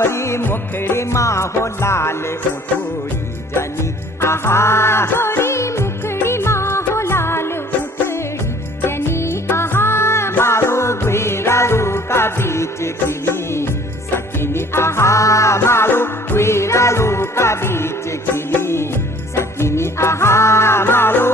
गोरी मुखड़ी माँ हो लाल उठोड़ी जनी आहा गोरी मुखड़ी माँ हो लाल उठड़ी जनी आहा मारू वीरारू का बीच खिली सकिनी आहा मारू वीरारू का बीच खिली सकिनी आहा मारू